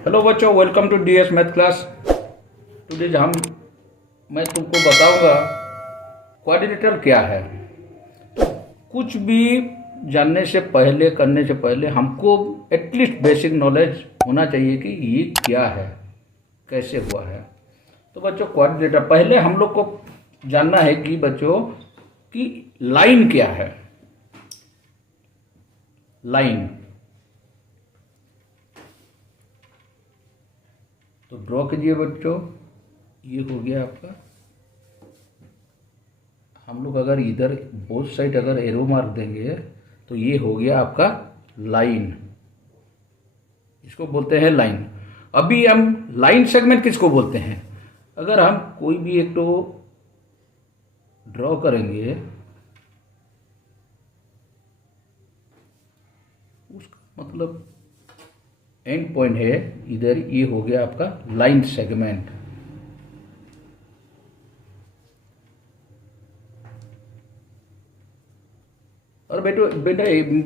Hello बच्चों, welcome to DS math class. Today मैं तुमको बताऊंगा क्वाड्रिलेटरल क्या है। तो कुछ भी जानने से पहले, करने से पहले हमको एटलीस्ट बेसिक नॉलेज होना चाहिए कि ये क्या है, कैसे हुआ है। तो बच्चों, क्वाड्रिलेटरल पहले हम लोग को जानना है कि बच्चों कि लाइन क्या है। लाइन तो ड्रॉ कीजिए बच्चों। ये हो गया आपका। हम लोग अगर इधर बोथ साइड अगर एरो मार्क देंगे तो ये हो गया आपका लाइन। इसको बोलते हैं लाइन। अभी हम लाइन सेगमेंट किसको बोलते हैं? अगर हम कोई भी एक तो ड्रॉ करेंगे, उसका मतलब एंड पॉइंट है इधर, ये हो गया आपका लाइन सेगमेंट। और बेटा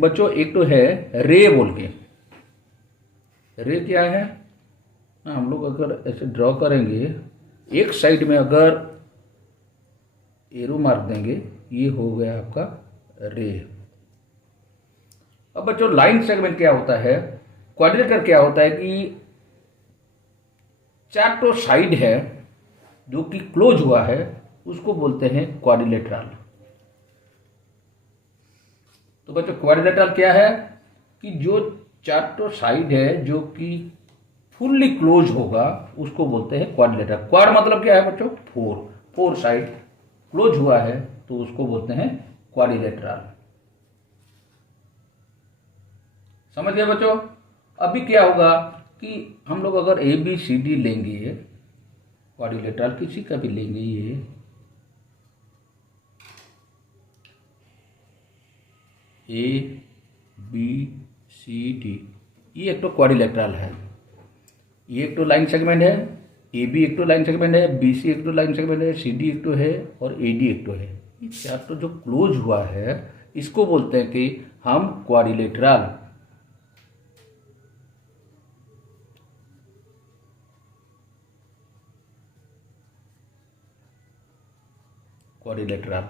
बच्चों, एक तो है रे बोल के। रे क्या है? हम लोग अगर ऐसे ड्रॉ करेंगे, एक साइड में अगर एरो मार्क देंगे, ये हो गया आपका रे। अब बच्चों, लाइन सेगमेंट क्या होता है, क्वाड्रिलेटरल क्या होता है कि चार तो साइड है जो कि क्लोज हुआ है, उसको बोलते हैं क्वाड्रिलेटरल। तो बच्चों, क्वाड्रिलेटरल क्या है कि जो चारों साइड है जो कि फुल्ली क्लोज होगा, उसको बोलते हैं क्वाड्रिलेटरल। क्वाड मतलब क्या है बच्चों? फोर साइड क्लोज हुआ है तो उसको बोलते हैं क्वाड्रिलेटरल। समझ गए बच्चों? अभी क्या होगा कि हम लोग अगर ए बी सी डी लेंगे, क्वाड्रिलेटरल किसी का भी लेंगे, ये ए बी सी डी, ये एक तो क्वाड्रिलेटरल है। ये एक तो लाइन सेगमेंट है, ए बी एक तो लाइन सेगमेंट है, बी सी एक तो लाइन सेगमेंट है, सी डी एक तो है और ए डी एक तो है। ये चार तो जो क्लोज हुआ है, इसको बोलते हैं कि हम क्वाड्रिलेटरल। क्वाड्रिलेटरल।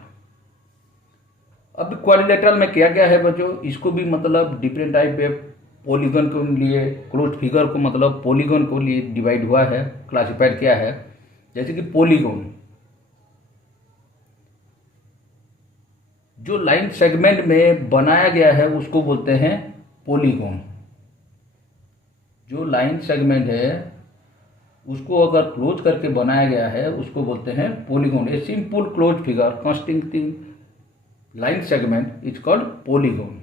अब क्वाड्रिलेटरल में क्या क्या है बच्चों, इसको भी मतलब डिफरेंट टाइप है। पॉलीगन के लिए, क्लोज फिगर को मतलब पॉलीगन को लिए डिवाइड हुआ है, क्लासिफाइड किया है। जैसे कि पॉलीगन, जो लाइन सेगमेंट में बनाया गया है उसको बोलते हैं पॉलीगन। जो लाइन सेगमेंट है उसको अगर क्लोज करके बनाया गया है उसको बोलते हैं polygon. A simple close figure consisting line segment is called polygon.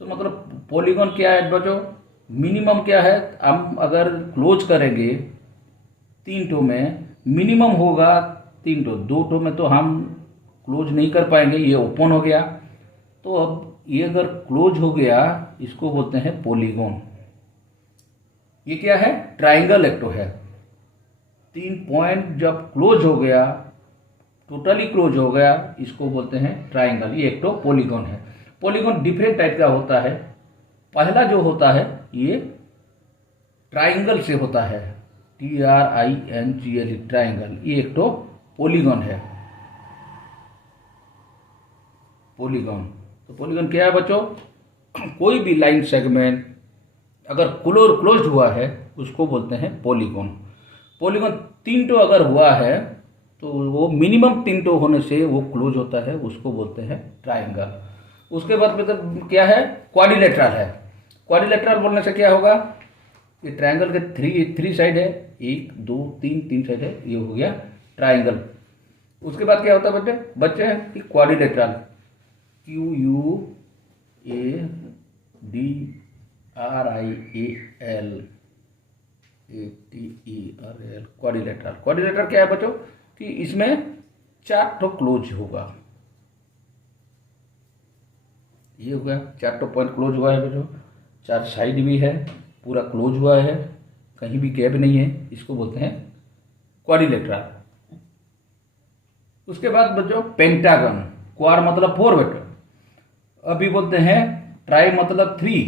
तो मतलब पॉलीगन क्या है बच्चों? मिनिमम क्या है, हम अगर क्लोज करेंगे तीन टो में, मिनिमम होगा तीन टो। दो टो में तो हम क्लोज नहीं कर पाएंगे, ये ओपन हो गया। तो अब ये अगर क्लोज हो गया, इसको बोलते हैं पॉलीगन। ये क्या है? ट्राइंगल एक तो है। तीन पॉइंट जब क्लोज हो गया, टोटली क्लोज हो गया, इसको बोलते हैं ट्राइंगल। ये एक तो पॉलीगन है। पॉलीगन डिफरेंट टाइप का होता है। पहला जो होता है ये ट्राइंगल से होता है, TRINGL, ट्राइंगल। ये एक तो पॉलीगन है। पॉलीगन तो पॉलीगन क्या है बच्चों? कोई भी लाइन सेगमेंट अगर क्लोज हुआ है उसको बोलते हैं पॉलीगन। पॉलीगन तीन टो अगर हुआ है तो वो मिनिमम तीन टो होने से वो क्लोज होता है, उसको बोलते हैं ट्राइंगल। उसके बाद मतलब क्या है? क्वाड्रिलेटरल है। क्वाड्रिलेटरल बोलने से क्या होगा? ये ट्राइंगल के थ्री साइड है, एक दो तीन साइड है, ये हो गया ट्राइंगल। उसके बाद क्या होता है बच्चे हैं कि क्वाड्रिलेटरल, QUADRIAL, क्वाड्रिलेटरल। क्वाड्रिलेटरल क्या है बच्चों कि इसमें चार तो क्लोज होगा। ये हो गया, चार तो पॉइंट क्लोज हुआ है बच्चों, चार साइड भी है, पूरा क्लोज हुआ है, कहीं भी गैप नहीं है, इसको बोलते हैं क्वाड्रिलेटरल। उसके बाद बच्चों पेंटागन। स्क्वायर मतलब 4 बेटा। अभी बोलते हैं ट्राई मतलब 3।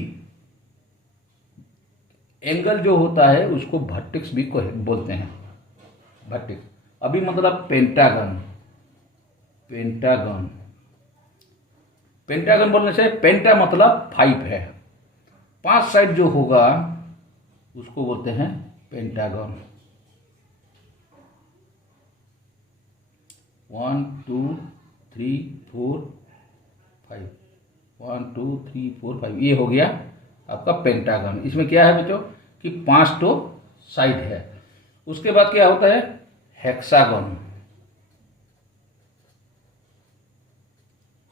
एंगल जो होता है उसको वर्टेक्स भी बोलते हैं, वर्टेक्स। अभी मतलब पेंटागन, पेंटागन, पेंटागन बोलने से पेंटा मतलब 5 है, 5 साइड जो होगा उसको बोलते हैं पेंटागन। 1 2 3 4 5, 1 2 3 4 5, ये हो गया आपका पेंटागन। इसमें क्या है बच्चों कि 5 तो साइड है। उसके बाद क्या होता है हेक्सागन।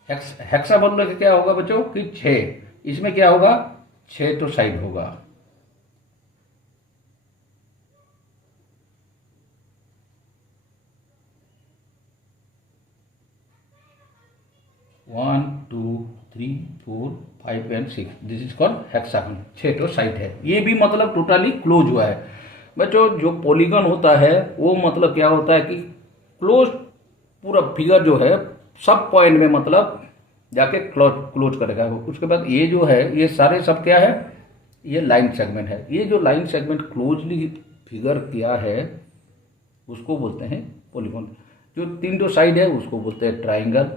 हेक्सा बोलने का क्या होगा बच्चों कि 6। इसमें क्या होगा 6 तो साइड होगा। One two three four five and 6, this is called hexagon. 6 तो साइड है। ये भी मतलब टोटली क्लोज हुआ है बच्चों। जो पॉलीगन होता है वो मतलब क्या होता है कि क्लोज, पूरा फिगर जो है सब पॉइंट में मतलब जाके क्लोज करेगा। उसके बाद ये जो है ये सारे सब क्या है, ये लाइन सेगमेंट है। ये जो लाइन सेगमेंट क्लोजली फिगर किया है उसको बोलते हैं पॉलीगन। जो 3 साइड है उसको बोलते हैं ट्राइंगल।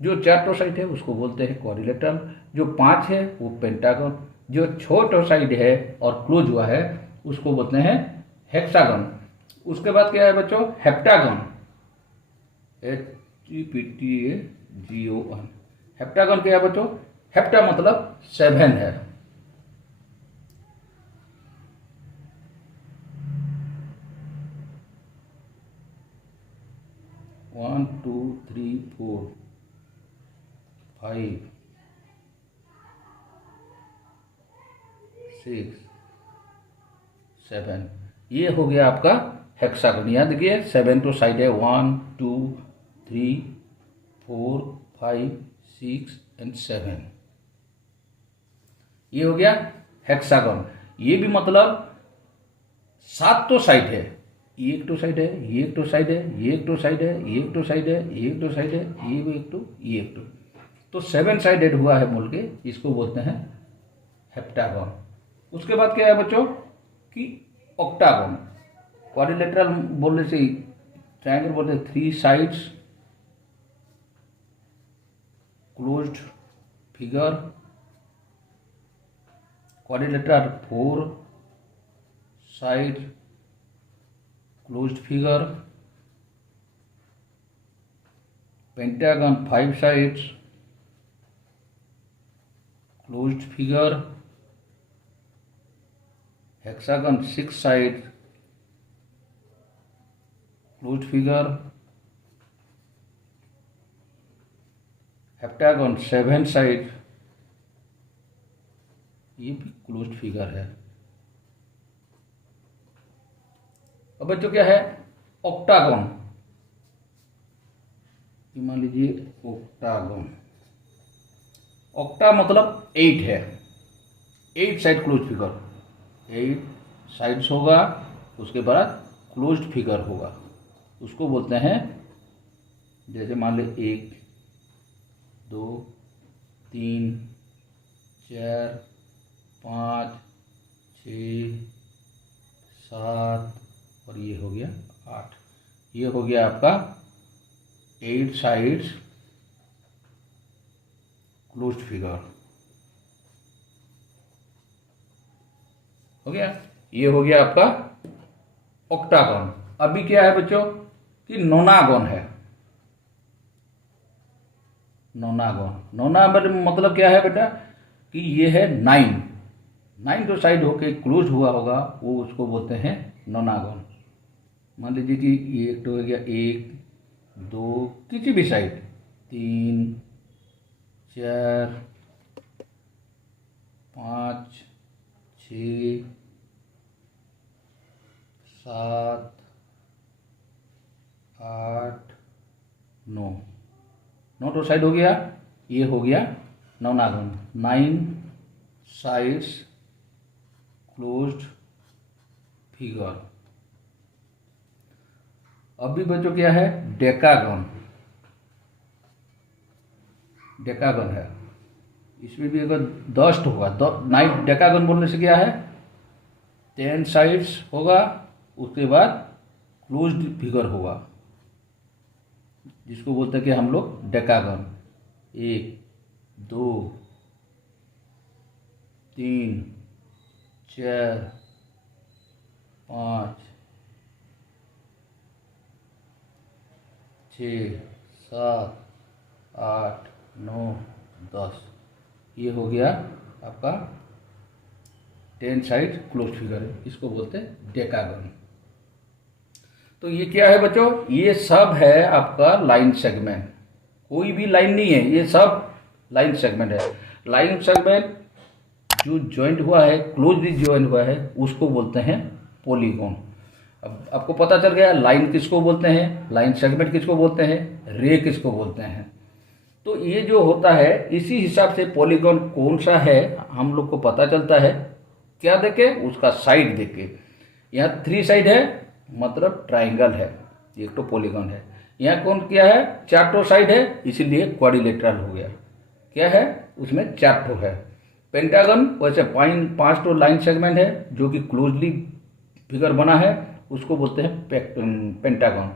जो 4 साइड है उसको बोलते हैं क्वाड्रिलेटरल। जो 5 है वो पेंटागन। जो 6 साइड है और क्लोज हुआ है उसको बोलते हैं हेक्सागन। उसके बाद क्या है बच्चों हेप्टागन, HEPTAGON। हेप्टागन क्या है बच्चों, हेप्टा मतलब 7 है। 1 2 3 4 5 6 7, ये हो गया आपका हेक्सागन। याद देखिए 7 तो साइड है, 1 2 3 4 5 6 एंड 7, ये हो गया हेक्सागन। ये भी मतलब 7 तो साइड है। ये एक तो साइड है, ये एक तो साइड है, ये एक तो साइड है, ये एक तो साइड है, ये एक तो साइड है, ये भी एक तो, ये एक तो 7 साइडेड हुआ है बोल के इसको बोलते हैं हेप्टागन। उसके बाद क्या है बच्चों कि ऑक्टागन। क्वाड्रिलेटरल बोलने से ट्रायंगल बोलते हैं 3 sides closed figure. Quadrilateral 4 side closed figure. Pentagon 5 sides closed figure. Hexagon 6 side closed figure. Heptagon 7 side, ये भी क्लोज्ड फिगर है। अब बच्चों क्या है ऑक्टागन। मान लीजिए ऑक्टागन, ऑक्टा मतलब 8 है, 8 साइड क्लोज फिगर, 8 साइड्स होगा। उसके बाद क्लोज्ड फिगर होगा, उसको बोलते हैं जैसे मान ली 1 2 3 4 5 6 7 और ये हो गया 8। ये हो गया आपका 8 साइड्स क्लोज्ड फिगर हो गया। ये हो गया आपका ऑक्टागन। अभी क्या है बच्चों कि नोनागन है। नोनागन, नोना मतलब क्या है बेटा कि ये है 9 तो साइड होके क्लोज हुआ होगा, वो उसको बोलते हैं नोनागन। मान लीजिए कि ये तो हो गया 1 2 किसी भी साइड, 3 4 5 6 7 8 9 तो साइड हो गया। ये हो गया नवनागन, 9 साइड्स क्लोज्ड फिगर। अभी बच्चों क्या है डेकागन। डेकागन है। इसमें भी अगर 10 होगा, 9 डेकागन बोलने से क्या है, 10 साइड्स होगा, उसके बाद क्लोज्ड फिगर होगा, जिसको बोलते हैं कि हम लोग डेकागन। 1 2 3 4 5 6 7 8 9 10, ये हो गया आपका 10 साइड क्लोज फिगर है, इसको बोलते हैं डेकागन। तो ये क्या है बच्चों, ये सब है आपका लाइन सेगमेंट, कोई भी लाइन नहीं है, ये सब लाइन सेगमेंट है। लाइन सेगमेंट जो ज्वाइंट हुआ है, क्लोजली ज्वाइंट हुआ है, उसको बोलते हैं पॉलीगॉन। अब आपको पता चल गया लाइन किसको बोलते हैं, लाइन सेगमेंट किसको बोलते हैं, रे किसको बोलते हैं। तो ये जो होता है, इसी हिसाब से पॉलीगॉन कौन सा है हम लोग को पता चलता है, क्या देखे, उसका साइड देखे। यहाँ 3 साइड है मतलब ट्राइंगल है, एक तो पॉलीगॉन है। यहाँ कौन क्या है, 4 साइड है, इसीलिए क्वाड्रिलेटरल हो गया। क्या है उसमें 4 है। पेंटागन वैसे 5 लाइन सेगमेंट है जो कि क्लोजली फिगर बना है, उसको बोलते हैं pentagon.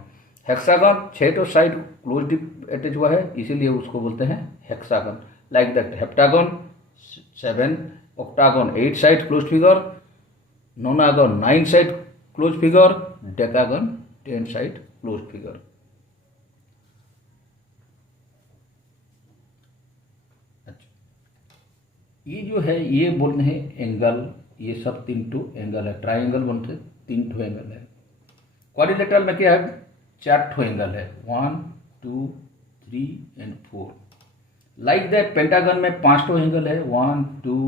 Hexagon 6 side closely attach हुआ है, इसीलिए उसको बोलते हैं hexagon. Like that heptagon 7, octagon 8 side close figure, नोनागन 9 side close figure, decagon 10 side close figure. अच्छा, ये जो है ये बोलते हैं एंगल, ये सब 3 एंगल है, ट्राइंगल बोलते 3 एंगल है। क्वाड्रिलेटरल में क्या है, 4 एंगल है, 1 2 3 एंड 4। लाइक दैट पेंटागन में 5 एंगल है, 1 2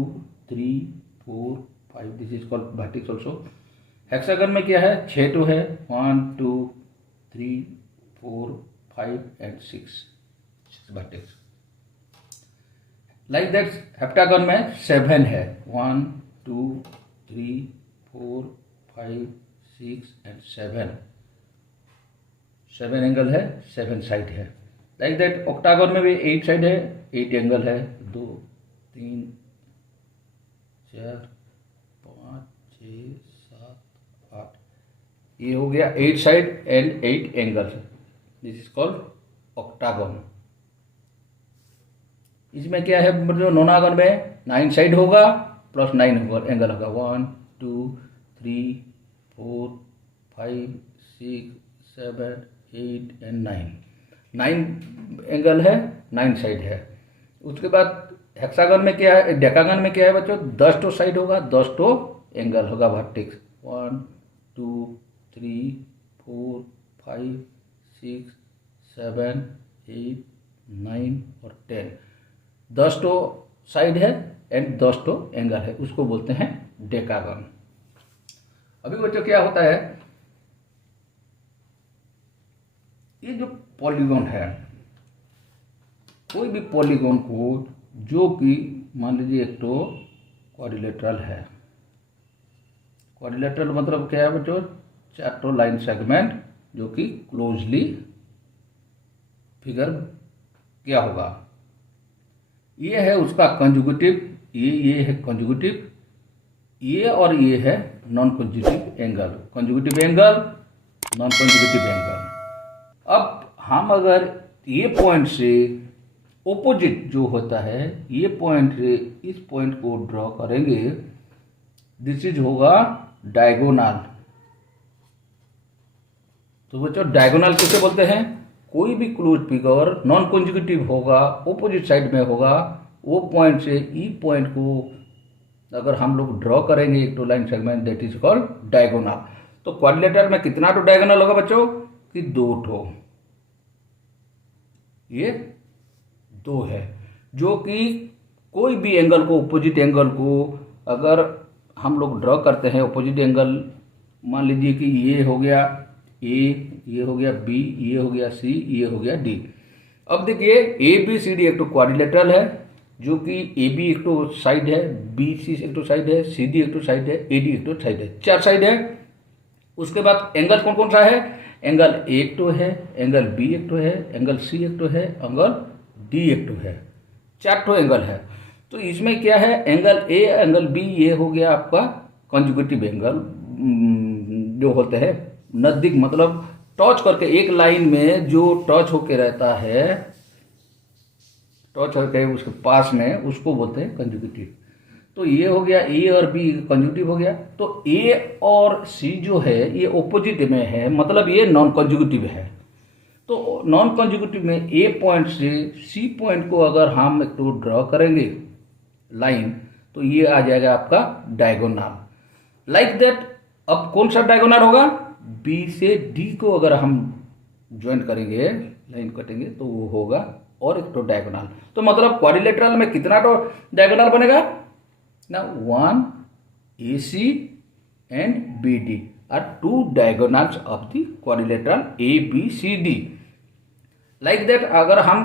3 4 5, this is called vertex also. Hexagon में क्या है, 6 है, 1 2 3 4 5 and 6 vertex. Like that heptagon में 7 है, 1 2 3 4 5 6 एंड 7 एंगल है, 7 साइड है। लाइक दैट ऑक्टागन में भी 8 साइड है, 8 एंगल है, 2 3 4 5 6 7 8, ये हो गया 8 side and 8 angle, this is called octagon. इसमें क्या है, मतलब नोनागन में 9 साइड होगा प्लस 9 एंगल होगा, 1 2 3 4 5 6 7 8 एंड 9 एंगल है, 9 साइड है। उसके बाद हेक्सागन में क्या है, डेकागन में क्या है बच्चों, 10 साइड होगा, 10 एंगल होगा वर्टेक्स, 1 2 3 4 5 6 7 8 9 और 10, 10 साइड है एंड 10 एंगल है, उसको बोलते हैं डेकागन। अभी बच्चों क्या होता है, ये जो पॉलीगॉन है, कोई भी पॉलीगॉन को जो कि मान लीजिए एक तो क्वाड्रिलेटरल है, क्वाड्रिलेटरल मतलब क्या है बच्चों, 4 लाइन सेगमेंट जो कि क्लोजली फिगर क्या होगा, ये है उसका कंजुगेटिव, ये है कंजुगेटिव, ये और ये है non conjugative angle, conjugative angle non conjugative angle. अब हम अगर ये पॉइंट से ओपोजिट जो होता है, ये पॉइंट से इस पॉइंट को ड्रॉ करेंगे, दिस इज होगा डायगोनल। तो बच्चों डायगोनल किसे बोलते हैं, कोई भी क्लोज फिगर नॉन कंजुगेटिव होगा, ओपोजिट साइड में होगा, वो पॉइंट से ई पॉइंट को अगर हम लोग ड्रॉ करेंगे एक two line segment, that is called diagonal. तो क्वाड्रिलेटरल में कितना डायगोनल होगा बच्चों, कि 2, ये 2 है, जो कि कोई भी एंगल को, ओपोजिट एंगल को अगर हम लोग ड्रॉ करते हैं, ओपोजिट एंगल मान लीजिए कि ये हो गया ए, ये हो गया बी, ये हो गया सी, ये हो गया डी। अब देखिए ए बी सी डी एक तो क्वाड्रिलेटरल है, जो कि ए बी एक तो साइड है, बी सी एक तो साइड है, सी डी एक तो साइड है, ए डी एक तो साइड है, 4 साइड है। उसके बाद एंगल कौन कौन सा है, एंगल ए एक तो है, एंगल बी एक तो है, एंगल सी एक तो है, एंगल डी एक तो है। 4 ठो एंगल है। तो इसमें क्या है, एंगल ए एंगल बी ये हो गया आपका कंजुगेटिव एंगल जो होते हैं नज़दीक, मतलब टच करके एक लाइन में जो टच होके रहता है, टच होके उसके पास में, उसको बोलते हैं कंजुगेटिव। तो ये हो गया ए और बी कंजुगेटिव हो गया। तो ए और सी जो है ये ऑपोजिट में है, मतलब ये नॉन कंजुगेटिव है। तो नॉन कंजुगेटिव में ए पॉइंट से सी पॉइंट को अगर हम एक तो ड्रॉ करेंगे लाइन, तो ये आ जाएगा आपका डायगोनल लाइक दैट। अब कौन सा डायगोनल होगा, बी से डी को अगर हम ज्वाइन करेंगे, लाइन कटेंगे, तो वो होगा और एक तो डायगोनल। तो मतलब क्वाड्रिलेटरल में कितना तो डायगोनल बनेगा ना, 1 AC and BD are 2 diagonals of the quadrilateral ABCD. Like that अगर हम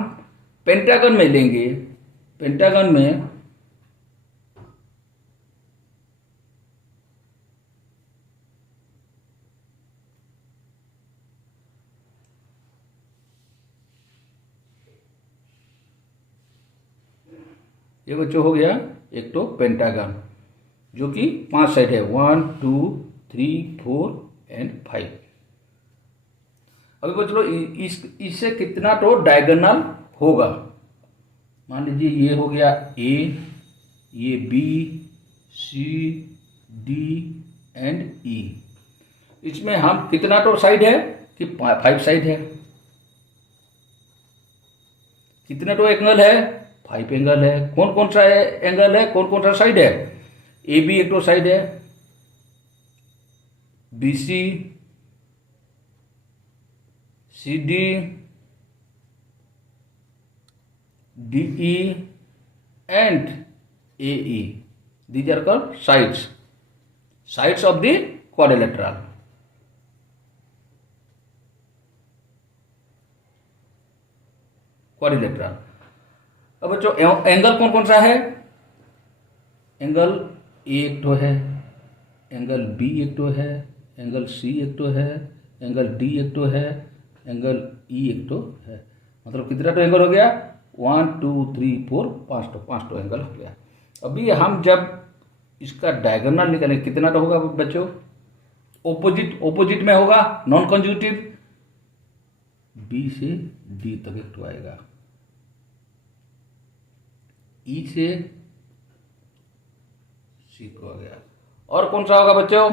पेंटागन में लेंगे, पेंटागन में ये बच्चों हो गया एक तो पेंटागन जो कि 5 साइड है, 1 2 3 4 एंड 5। अभी बच्चों इससे कितना तो डायगोनल होगा, मान लीजिए ये हो गया ए, ये बी, सी, डी एंड ई। इसमें हम कितना तो साइड है कि 5 साइड है। कितने तो एंगल है, 5 एंगल है। कौन कौन सा एंगल है, कौन कौन सा साइड है, ए बी एक तो साइड है, B C, C D, D E and A E. These are called sides, sides of the quadrilateral. Quadrilateral. अब बच्चों एंगल कौन कौन सा है, एंगल ए एक तो है, एंगल बी एक तो है, एंगल सी एक तो है, एंगल डी एक तो है, एंगल ई एक तो है। मतलब कितना तो एंगल हो गया, 1 2 3 4 5 तो एंगल हो गया। अभी हम जब इसका डायगोनल निकालेंगे कितना तो होगा बच्चों, ओपोजिट में होगा, नॉन कंजुगेटिव, बी से डी तक एक तो आएगा, ई से सी को आ गया। और कौन सा होगा बच्चों,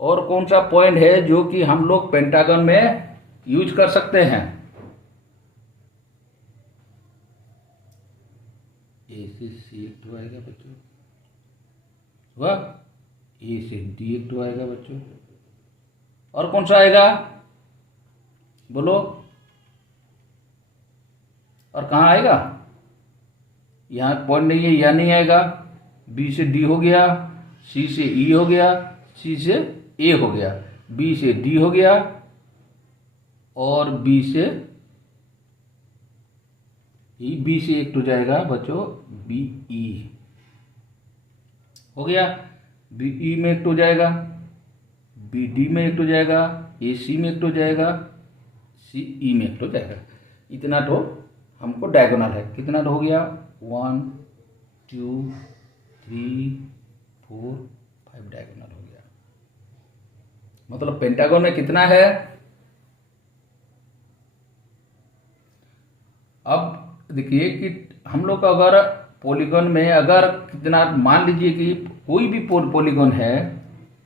और कौन सा पॉइंट है जो कि हम लोग पेंटागन में यूज कर सकते हैं, ए से सी एक तो आएगा बच्चों, हुआ, ए से डी एक तो आएगा बच्चों। और कौन सा आएगा बोलो, और कहाँ आएगा, यहाँ पॉइंट नहीं है, यहाँ नहीं आएगा। बी से डी हो गया, सी से ई हो गया, सी से ए हो गया, बी से डी हो गया, और बी से ई, बी से एक तो जाएगा बच्चों बी ई हो गया, बी ई में एक तो जाएगा, बी डी में एक तो जाएगा, ए सी में एक तो जाएगा, सी ई में एक तो जाएगा। इतना तो हमको डायगोनल है। कितना तो हो गया, 1 2 3 4 5 डायगोनल हो गया। मतलब पेंटागन में कितना है, अब देखिए कि हम लोग अगर पॉलीगन में अगर कितना, मान लीजिए कि कोई भी पॉलीगन है,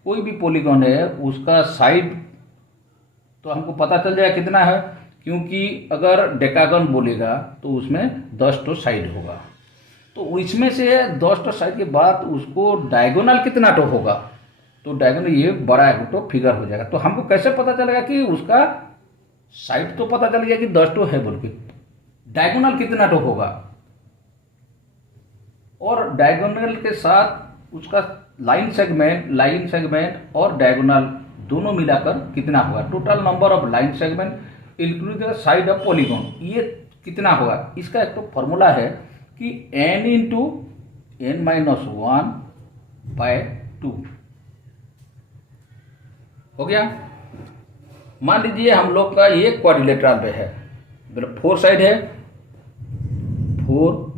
कोई भी पॉलीगन है, उसका साइड तो हमको पता चल जाएगा कितना है, क्योंकि अगर डेकागन बोलेगा तो उसमें 10 तो साइड होगा। तो इसमें से 10 तो साइड के बाद उसको डायगोनल कितना तो होगा, तो डायगोनल ये बड़ा है तो फिगर हो जाएगा। तो हमको कैसे पता चलेगा कि उसका साइड तो पता चल गया कि 10 तो है बोल के, डायगोनल कितना तो होगा, और डायगोनल के साथ उसका लाइन सेगमेंट और डायगोनल दोनों मिलाकर कितना होगा, total number of line segment including the side of polygon, ये कितना होगा। इसका एक तो फॉर्मूला है कि n इंटू n-1/2 हो गया। मान लीजिए हम लोग का ये क्वाड्रिलेटरल पे है, मतलब 4 साइड है, 4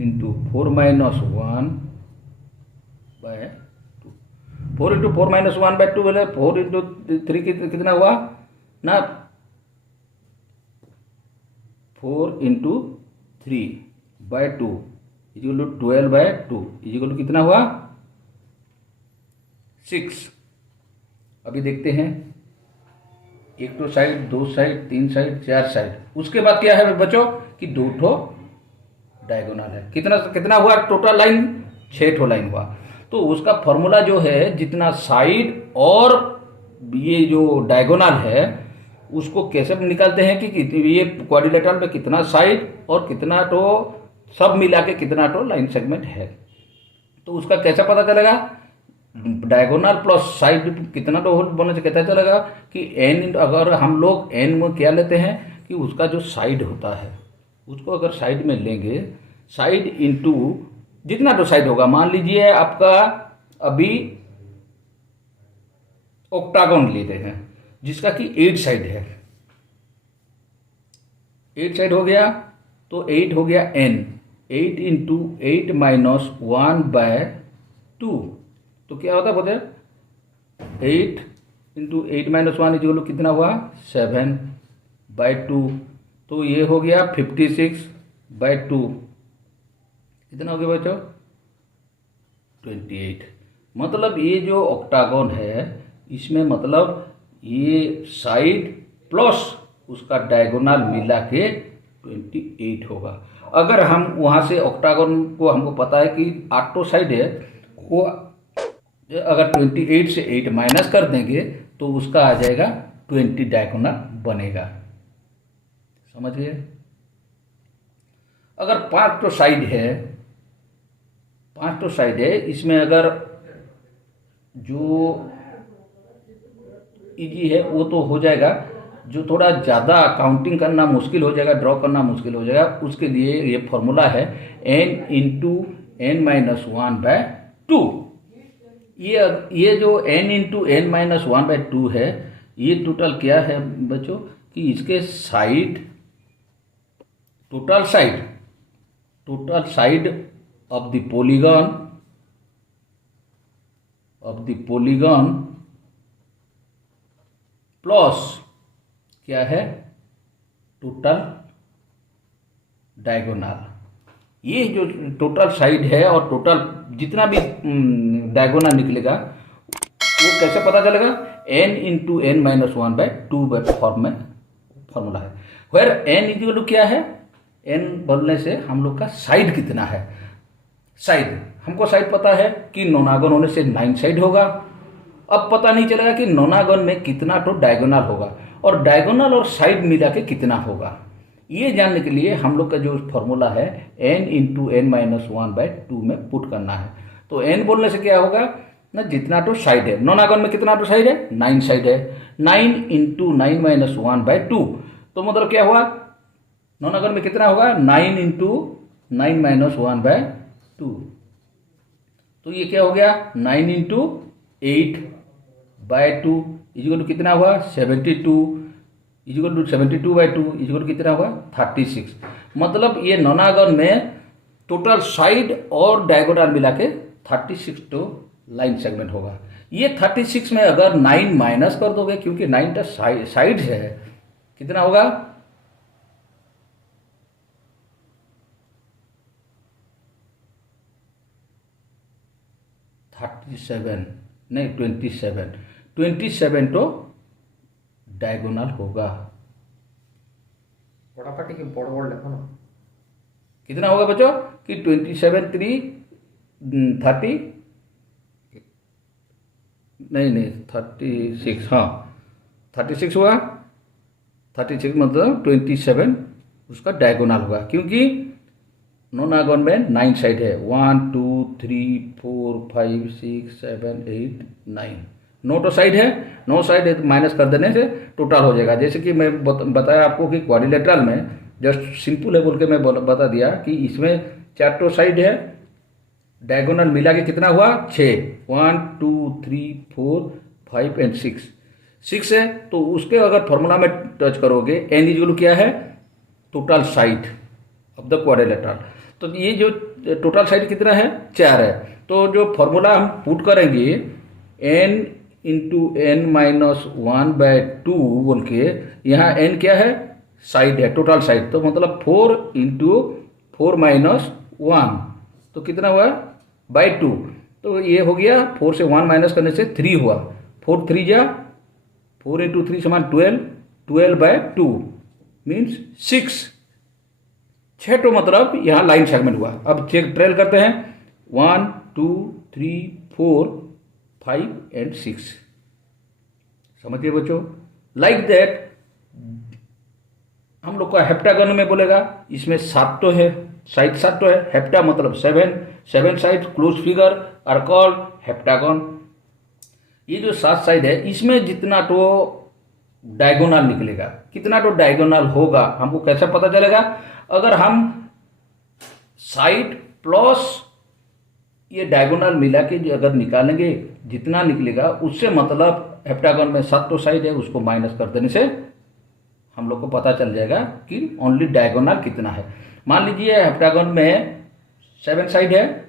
into 4 minus 1 by 4 into 4 minus 1 by 2 बोले 4 इंटू 3 कितना हुआ ना, 4 into 3 by 2 equal to 12 by 2 equal to कितना हुआ 6। अभी देखते हैं, एक तो साइड, दो साइड, तीन साइड, चार साइड, उसके बाद क्या है बच्चों कि 2 ठो डायगोनल है। कितना कितना हुआ टोटल लाइन, 6 ठो लाइन हुआ। तो उसका फॉर्मूला जो है जितना साइड और ये जो डायगोनल है उसको कैसे निकालते हैं कि ये क्वाड्रिलेटरल में कितना साइड और कितना तो सब मिला के कितना तो लाइन सेगमेंट है। तो उसका कैसे पता चलेगा, डायगोनल प्लस साइड कितना तो होल बोलने से कैसे चलेगा कि एन, अगर हम लोग एन में क्या लेते हैं कि उसका जो साइड होता है उसको अगर साइड में लेंगे, साइड इंटू जितना तो साइड होगा, मान लीजिए आपका अभी ऑक्टागन लेते हैं जिसका कि 8 साइड है, 8 साइड हो गया तो 8 हो गया n, 8 इंटू 8 माइनस 1 बाय 2, तो क्या होता बोलते 8 इंटू 8 माइनस 1 इज कितना हुआ 7 बाय 2, तो ये हो गया 56 बाय 2, कितना हो गया बच्चों 28। मतलब ये जो ऑक्टागन है इसमें मतलब ये साइड प्लस उसका डायगोनल मिला के 28 होगा। अगर हम वहाँ से ऑक्टागन को हमको पता है कि 8 तो साइड है, वो अगर 28 से 8 माइनस कर देंगे तो उसका आ जाएगा 20 डायगोनल बनेगा, समझ गए। अगर 5 तो साइड है, 5 तो साइड है, इसमें अगर जो इजी है वो तो हो जाएगा, जो थोड़ा ज़्यादा काउंटिंग करना मुश्किल हो जाएगा, ड्रॉ करना मुश्किल हो जाएगा, उसके लिए ये फॉर्मूला है n into n minus 1 by 2। ये जो n into n minus 1 by 2 है, ये टोटल क्या है बच्चों कि इसके side, total side of the polygon plus क्या है टोटल डायगोनल। ये जो टोटल साइड है और टोटल जितना भी डायगोनल निकलेगा वो कैसे पता चलेगा, n into n minus 1 by 2 form में फॉर्मूला है। वेयर n इक्वल टू क्या है, n बोलने से हम लोग का साइड कितना है, साइड हमको साइड पता है कि नोनागन होने से 9 साइड होगा। अब पता नहीं चलेगा कि नोनागन में कितना तो डायगोनल होगा और डायगोनल और साइड मिला के कितना होगा। ये जानने के लिए हम लोग का जो फॉर्मूला है n into n minus 1 by 2 में पुट करना है। तो n बोलने से क्या होगा ना, जितना तो साइड है, नोनागन में कितना तो साइड है 9 साइड है, 9 इंटू 9 माइनस 1 बाय 2, तो मतलब क्या हुआ नोनागन में कितना होगा 9 इंटू 9 माइनस 1 बाय 2, तो ये क्या हो गया 9 इंटू 8 बाय 2 इजिकल टू कितना हुआ 72, equal to 72 by 2 equal to कितना हुआ 36। मतलब ये नोनागन में टोटल साइड और डायगोनल मिला के 36 तो लाइन सेगमेंट होगा। ये 36 में अगर 9 माइनस कर दोगे, क्योंकि 9 का साइड है, कितना होगा 37 नहीं 27 तो डायगोनल होगा। फटाफट की बड़ बड़ लिखो ना, कितना होगा बच्चों कि 27 3 30 नहीं 36, हाँ 36 हुआ, 36 मतलब 27 उसका डायगोनल होगा, क्योंकि नोनागन में 9 साइड है, 1 2 3 4 5 6 7 8 9, 9 तो साइड है, 9 साइड है तो माइनस कर देने से टोटल हो जाएगा। जैसे कि मैं बताया आपको कि क्वाड्रिलेटरल में जस्ट सिंपल है बोल के मैं बता दिया कि इसमें 4 तो साइड है, डायगोनल मिला के कितना हुआ 6, 1 2 3 4 5 एंड 6, 6 है, तो उसके अगर फॉर्मूला में टच करोगे एन इक्वल क्या है, total side of the quadrilateral. तो ये जो टोटल साइड कितना है, 4 है। तो जो फॉर्मूला हम पुट करेंगे एन इंटू एन माइनस 1/2 बोल के, यहाँ एन क्या है, साइड है, टोटल साइड। तो मतलब 4 इंटू 4 माइनस 1, तो कितना हुआ, /2। तो ये हो गया, 4 से 1 माइनस करने से 3 हुआ, 4 3 जा 4 इंटू 3 समान 12, 12/2 मीन्स 6। 6 तो मतलब यहाँ लाइन सेगमेंट हुआ। अब चेक ट्रेल करते हैं, 1 2 3 4 5 एंड 6। समझिए बच्चों, लाइक दैट हम लोग का हेप्टागन में बोलेगा, इसमें 7 तो है, साइड 7 तो है, हेप्टा मतलब 7 side close figure are called heptagon. ये जो 7 साइड है, इसमें जितना तो डायगोनल निकलेगा, कितना तो डायगोनल होगा, हमको कैसे पता चलेगा, अगर हम साइड प्लस ये डायगोनल मिला के अगर निकालेंगे, जितना निकलेगा उससे मतलब हेप्टागन में 7 तो साइड है, उसको माइनस कर देने से हम लोग को पता चल जाएगा कि ओनली डायगोनल कितना है। मान लीजिए हेप्टागन में 7 साइड है,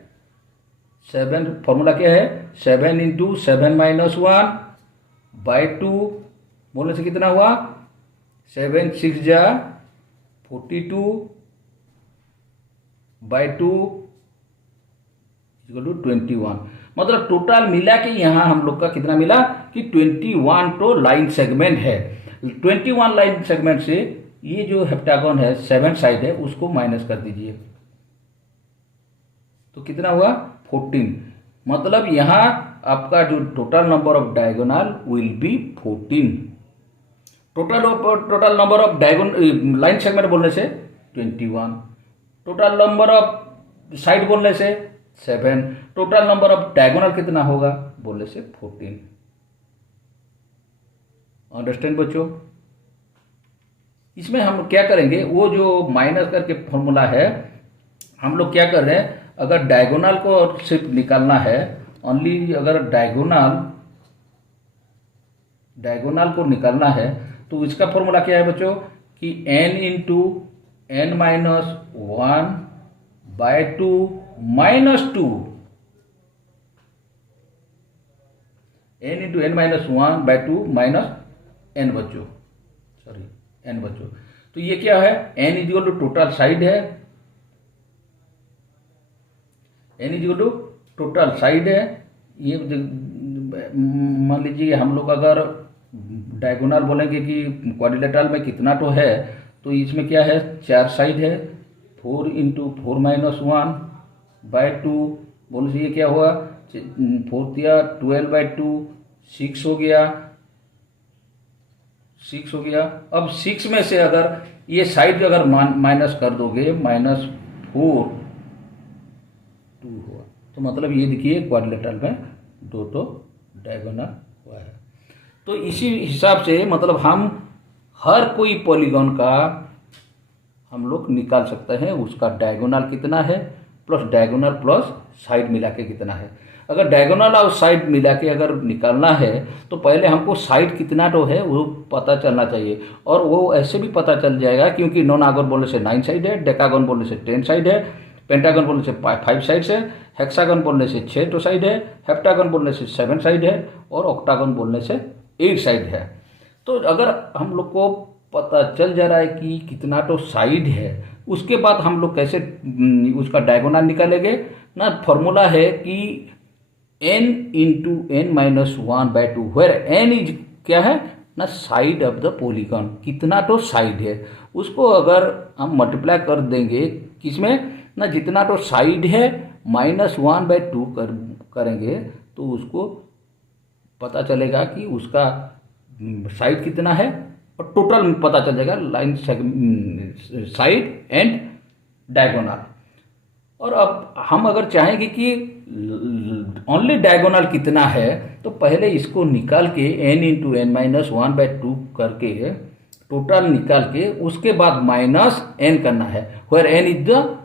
7 फॉर्मूला क्या है, 7 इंटू 7 माइनस 1/2 बोलने से कितना हुआ, 7 6 जा 42/2 इक्वल टू 21। मतलब टोटल मिला के यहाँ हम लोग का कितना मिला कि 21 तो लाइन सेगमेंट है। 21 लाइन सेगमेंट से ये जो हेप्टागन है 7 साइड है उसको माइनस कर दीजिए, तो कितना हुआ 14। मतलब यहाँ आपका जो total number of diagonal will be 14। Total number of diagonal line segment बोलने से 21, टोटल नंबर ऑफ साइड बोलने से 7, टोटल नंबर ऑफ डायगोनल कितना होगा बोलने से 14। अंडरस्टैंड बच्चों, इसमें हम क्या करेंगे, वो जो माइनस करके फॉर्मूला है, हम लोग क्या कर रहे हैं, अगर डायगोनल को सिर्फ निकालना है, ओनली अगर डायगोनल को निकालना है, तो इसका फॉर्मूला क्या है बच्चों कि n into n minus 1/2 minus 2, n into n minus 1/2 minus n बच्चों, सॉरी n बच्चों। तो ये क्या है, n equal to total side है, n equal to total side है। ये मान लीजिए हम लोग अगर डायगोनल बोलेंगे कि क्वाड्रिलेटरल में कितना तो है, तो इसमें क्या है 4 साइड है, 4 इंटू 4 माइनस 1/2 बोलने से ये क्या हुआ 4 दिया 12/2, 6 हो गया, 6 हो गया। अब 6 में से अगर ये साइड अगर माइनस कर दोगे -4 2 हुआ, तो मतलब ये देखिए क्वाड्रिलेटरल में 2 तो डायगोनल हुआ है। तो इसी हिसाब से मतलब हम हर कोई पॉलीगॉन का हम लोग निकाल सकते हैं, उसका डायगोनल कितना है प्लस डायगोनल प्लस साइड मिला के कितना है। अगर डायगोनल और साइड मिला के अगर निकालना है तो पहले हमको साइड कितना तो है वो पता चलना चाहिए, और वो ऐसे भी पता चल जाएगा क्योंकि नॉनागन बोलने से 9 साइड है, डेकागन बोलने से 10 साइड है, पेंटागन बोलने से 5 साइड है, हेक्सागन बोलने से 6 तो साइड है, हेप्टागन बोलने से 7 साइड है, और ऑक्टागन बोलने से 8 साइड है। तो अगर हम लोग को पता चल जा रहा है कि कितना तो साइड है, उसके बाद हम लोग कैसे उसका डायगोनल निकालेंगे ना। फॉर्मूला है कि n into n minus 1/2 where n is क्या है ना साइड ऑफ द पॉलीगॉन, कितना तो साइड है, उसको अगर हम मल्टीप्लाई कर देंगे किसमें ना जितना तो साइड है -1/2 करेंगे तो उसको पता चलेगा कि उसका साइड कितना है, और टोटल पता चल जाएगा लाइन साइड एंड डायगोनल। और अब हम अगर चाहेंगे कि ओनली डायगोनल कितना है, तो पहले इसको निकाल के n इंटू n माइनस 1/2 करके टोटल निकाल के उसके बाद माइनस n करना है, where n is the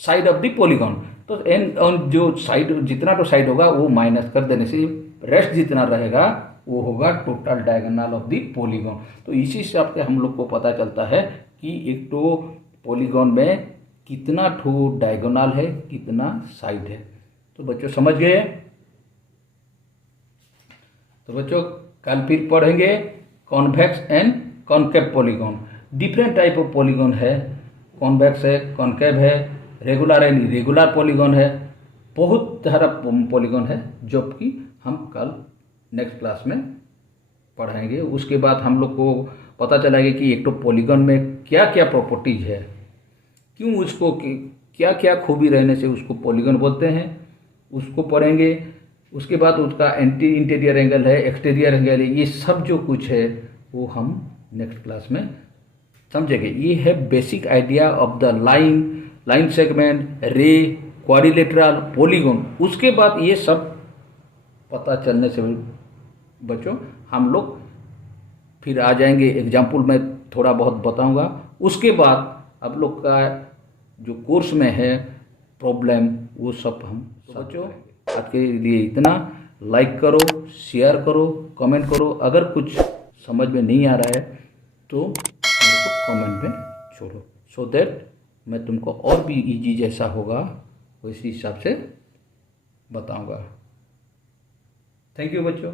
side of the polygon. तो n जो साइड जितना तो साइड होगा वो माइनस कर देने से रेस्ट जितना रहेगा वो होगा total diagonal of the polygon. तो इसी हिसाब से हम लोग को पता चलता है कि एक तो पॉलीगॉन में कितना ठो डायगोनल है, कितना साइड है। तो बच्चों समझ गए। तो बच्चों कल फिर पढ़ेंगे convex and concave polygon. Different type of polygon है, कॉन्वेक्स है, कॉनकेव है, रेगुलर एंड इरेगुलर पॉलीगॉन है, बहुत सारा पॉलीगॉन है जो कि हम कल नेक्स्ट क्लास में पढ़ाएंगे। उसके बाद हम लोग को पता चलेगा कि एक तो पॉलीगॉन में क्या क्या प्रॉपर्टीज है, क्यों उसको क्या क्या खूबी रहने से उसको पॉलीगॉन बोलते हैं, उसको पढ़ेंगे। उसके बाद उसका इंटीरियर एंगल है, एक्सटीरियर एंगल है, ये सब जो कुछ है वो हम नेक्स्ट क्लास में समझेंगे। ये है basic idea of the line segment, रे, क्वाड्रिलेटरल, पॉलीगॉन। उसके बाद ये सब पता चलने से बच्चों हम लोग फिर आ जाएंगे एग्जाम्पल में थोड़ा बहुत बताऊंगा। उसके बाद आप लोग का जो कोर्स में है प्रॉब्लम वो सब हम बच्चों आज के लिए इतना। लाइक करो, शेयर करो, कमेंट करो। अगर कुछ समझ में नहीं आ रहा है तो मेरे को कमेंट में छोड़ो, सो दैट मैं तुमको और भी इजी जैसा होगा वैसे हिसाब से बताऊंगा। थैंक यू बच्चों।